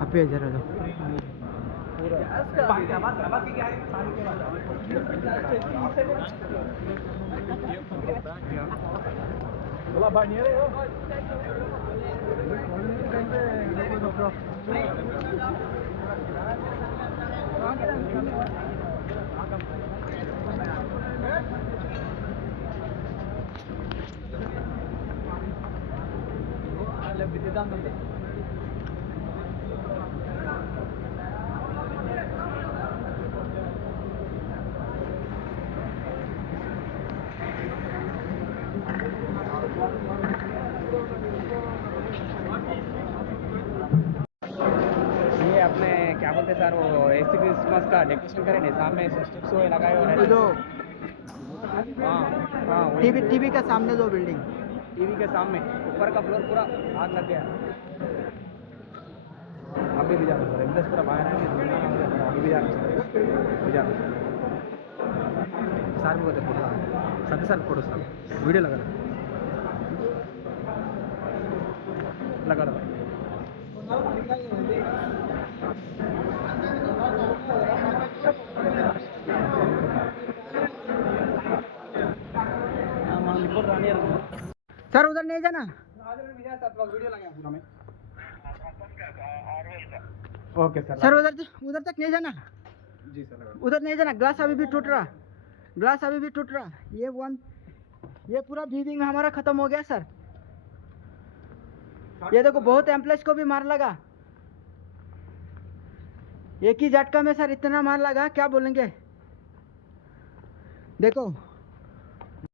अभी जरा दो ये अपने क्या बोलते सर वो एसी क्रिसमस का डेकोरेशन करेंगे सामने स्टेप्स वो लगाए हुए जो हाँ हाँ टीवी का सामने दो बिल्डिंग टीवी के सामने ऊपर का फ्लोर पूरा आग लग गया। अभी भी जाना सर एम्बुलेंस पूरा बाहर है अभी भी जाना सर अभी जाना सर भी बोलते फोटो सत्य सर फोटो सर वीडियो लगा रहा सर उधर नहीं जाना वीडियो लगा ओके सर सर उधर तक नहीं जाना जी सर उधर नहीं जाना ग्लास अभी भी टूट रहा ये पूरा ब्रीदिंग हमारा खत्म हो गया सर। ये देखो बहुत एम्प्लॉयज को भी मार लगा एक ही झटका में सर इतना मार लगा क्या बोलेंगे देखो